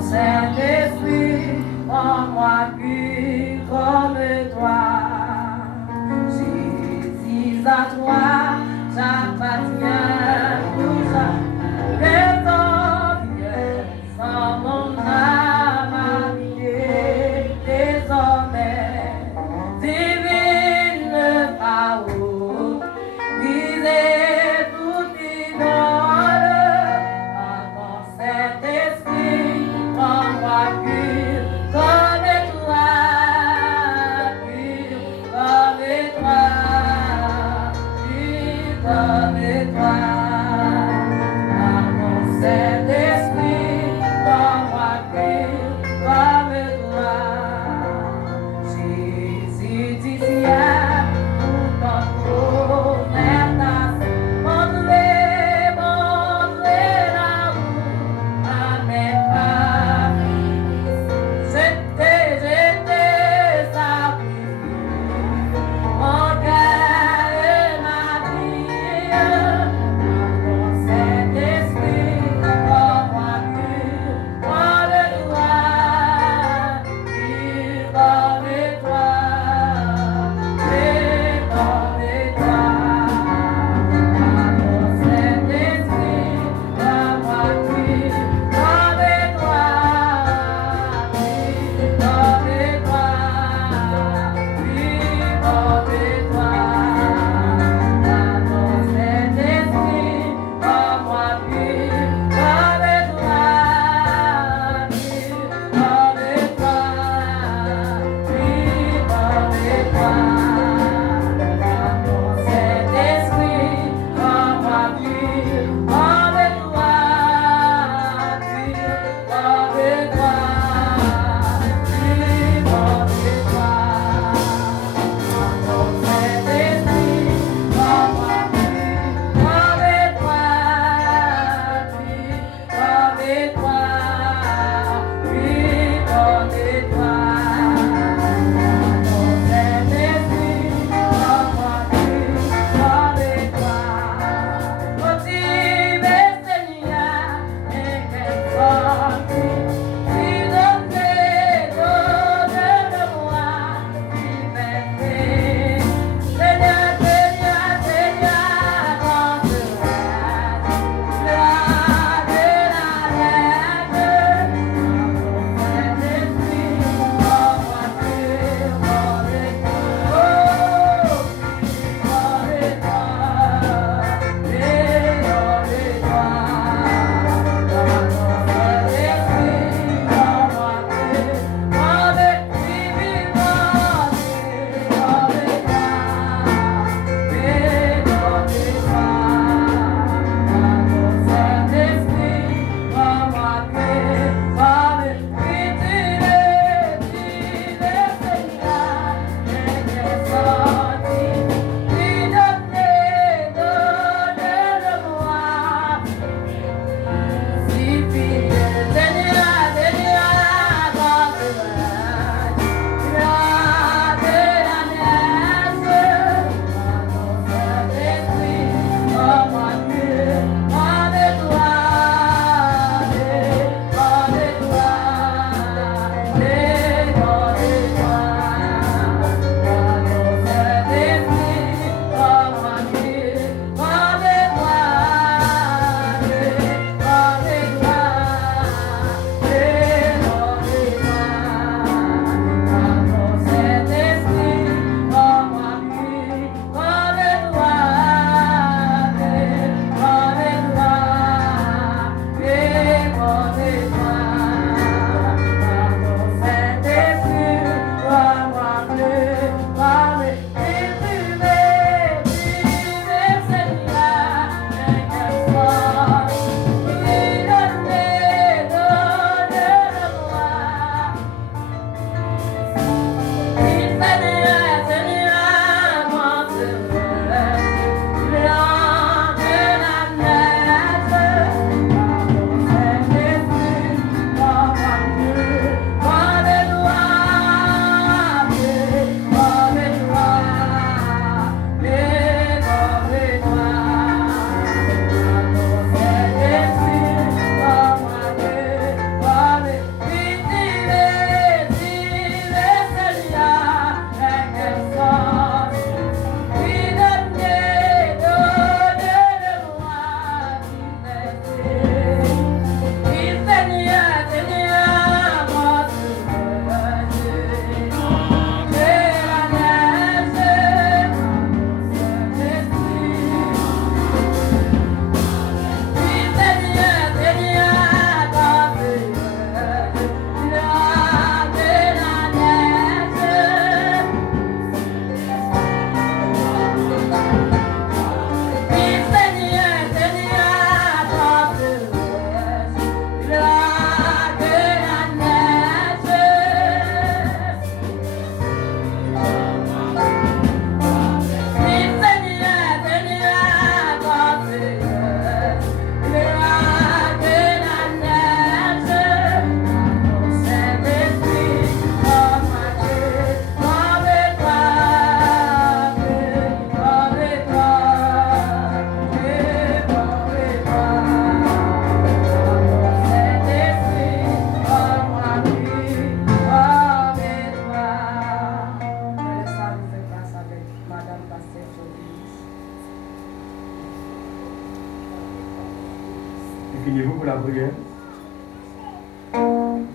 Saint-Esprit, rends-moi pur comme toi. Jésus, à toi, j'appartiens pour jamais. Sans mon âme habitée, désormais, divine parole, lisez tout idole, avant cet esprit, rends-moi pur comme toi, pur comme toi, pur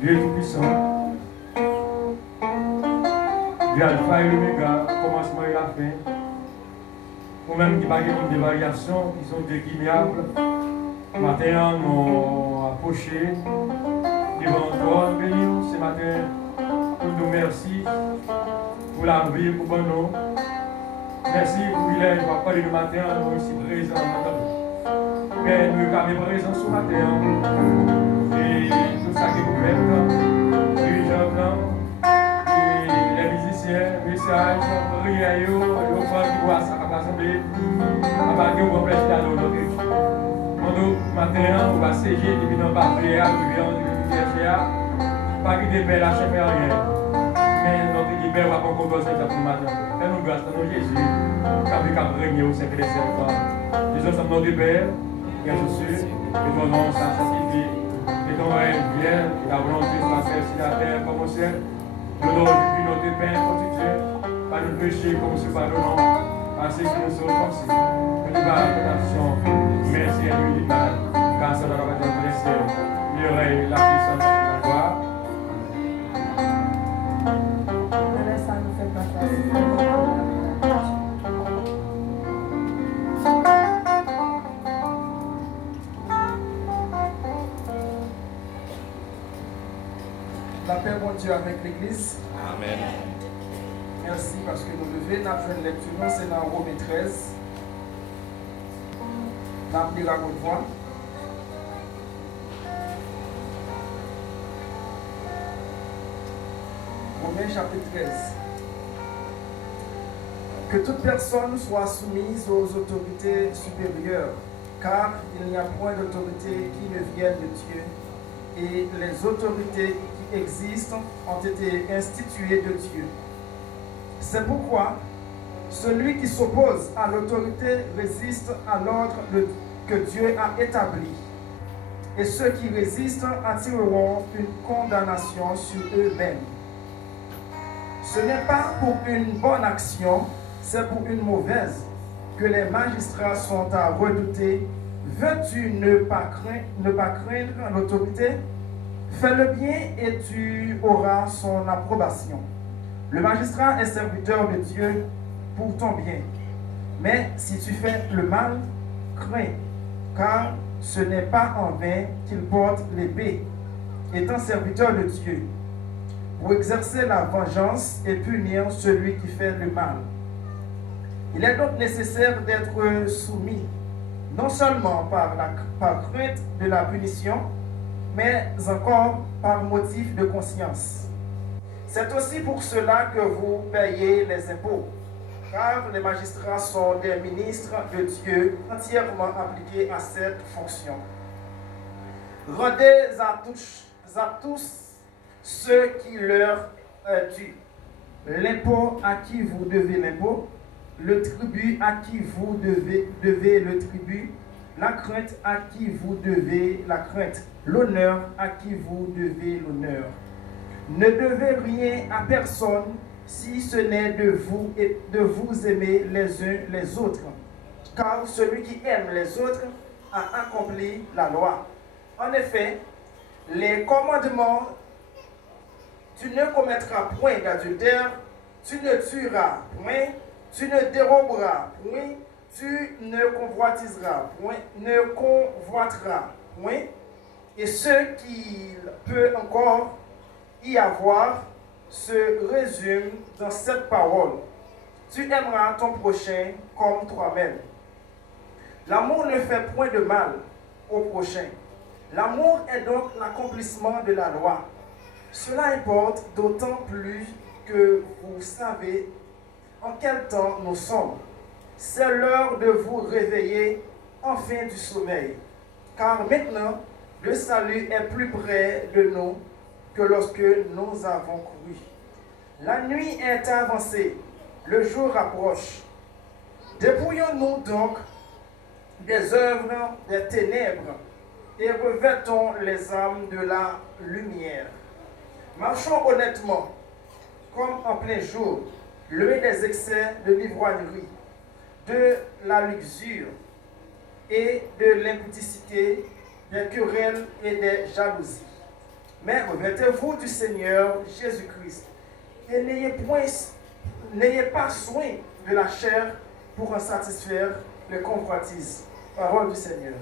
Dieu est tout-puissant. Dieu Alpha et l'Oméga, commencement et la fin. Ou même qui parlent des variations qui sont déguignables. Matin, nous approché devant toi, bénis ce matin. Nous nous merci pour la vie, pour nous. Merci pour le privilège de parler le matin, nous ici présents. Mais nous avons présents ce matin. Et tout ça qui vous met, les gens, les musiciens, les messages, les prières, les offrandes qui voient ça à l'assemblée, à partir du complexe d'Alonore. Nous, matin, on va sécher depuis nos barrières, depuis nos pas qu'il dépêche la chef rien. Mais notre libère va pas composer ça pour le matin. Fais-nous grâce à nous Jésus, qui a régné au Saint-Esprit. Nous sommes notre Père, Père Jésus, que ton nom soit sanctifié, que ton règne vienne, que ta volonté soit faite sur la terre comme au ciel. Donne-nous aujourd'hui notre pain quotidien, pas nous pécher comme si pardonnons, parce que nous sommes forcés. Que nous va la tentation, merci à lui, grâce à la parole de ciel, il y aurait la puissance et la gloire. La paix, bon Dieu, avec l'Église. Amen. Merci parce que nous devons notre lecture, c'est dans Romains 13. Nous la bonne voix. Romains chapitre 13. Que toute personne soit soumise aux autorités supérieures, car il n'y a point d'autorité qui ne vienne de Dieu, et les autorités qui existent ont été instituées de Dieu. C'est pourquoi celui qui s'oppose à l'autorité résiste à l'ordre que Dieu a établi, et ceux qui résistent attireront une condamnation sur eux-mêmes. Ce n'est pas pour une bonne action, c'est pour une mauvaise que les magistrats sont à redouter. Veux-tu ne pas craindre l'autorité? Fais le bien et tu auras son approbation. Le magistrat est serviteur de Dieu pour ton bien. Mais si tu fais le mal, crains, car ce n'est pas en vain qu'il porte l'épée, étant serviteur de Dieu, pour exercer la vengeance et punir celui qui fait le mal. Il est donc nécessaire d'être soumis, non seulement par crainte de la punition, mais encore par motif de conscience. C'est aussi pour cela que vous payez les impôts, car les magistrats sont des ministres de Dieu entièrement appliqués à cette fonction. Rendez à tous ce qui leur est dû. L'impôt à qui vous devez l'impôt, le tribut à qui vous devez le tribut, la crainte à qui vous devez la crainte, l'honneur à qui vous devez l'honneur. Ne devez rien à personne si ce n'est de vous aimer les uns les autres, car celui qui aime les autres a accompli la loi. En effet, les commandements: tu ne commettras point d'adultère, tu ne tueras point, tu ne déroberas point, tu ne convoiteras point, et ce qu'il peut encore y avoir se résume dans cette parole: tu aimeras ton prochain comme toi-même. L'amour ne fait point de mal au prochain. L'amour est donc l'accomplissement de la loi. Cela importe d'autant plus que vous savez en quel temps nous sommes. C'est l'heure de vous réveiller enfin du sommeil, car maintenant le salut est plus près de nous que lorsque nous avons cru. La nuit est avancée, le jour approche. Dépouillons-nous donc des œuvres des ténèbres et revêtons les âmes de la lumière. Marchons honnêtement, comme en plein jour, loin des excès de l'ivrognerie, de la luxure et de l'impudicité, des querelles et des jalousies. Mais revêtez-vous du Seigneur Jésus-Christ et n'ayez pas soin de la chair pour en satisfaire les convoitises. Parole du Seigneur.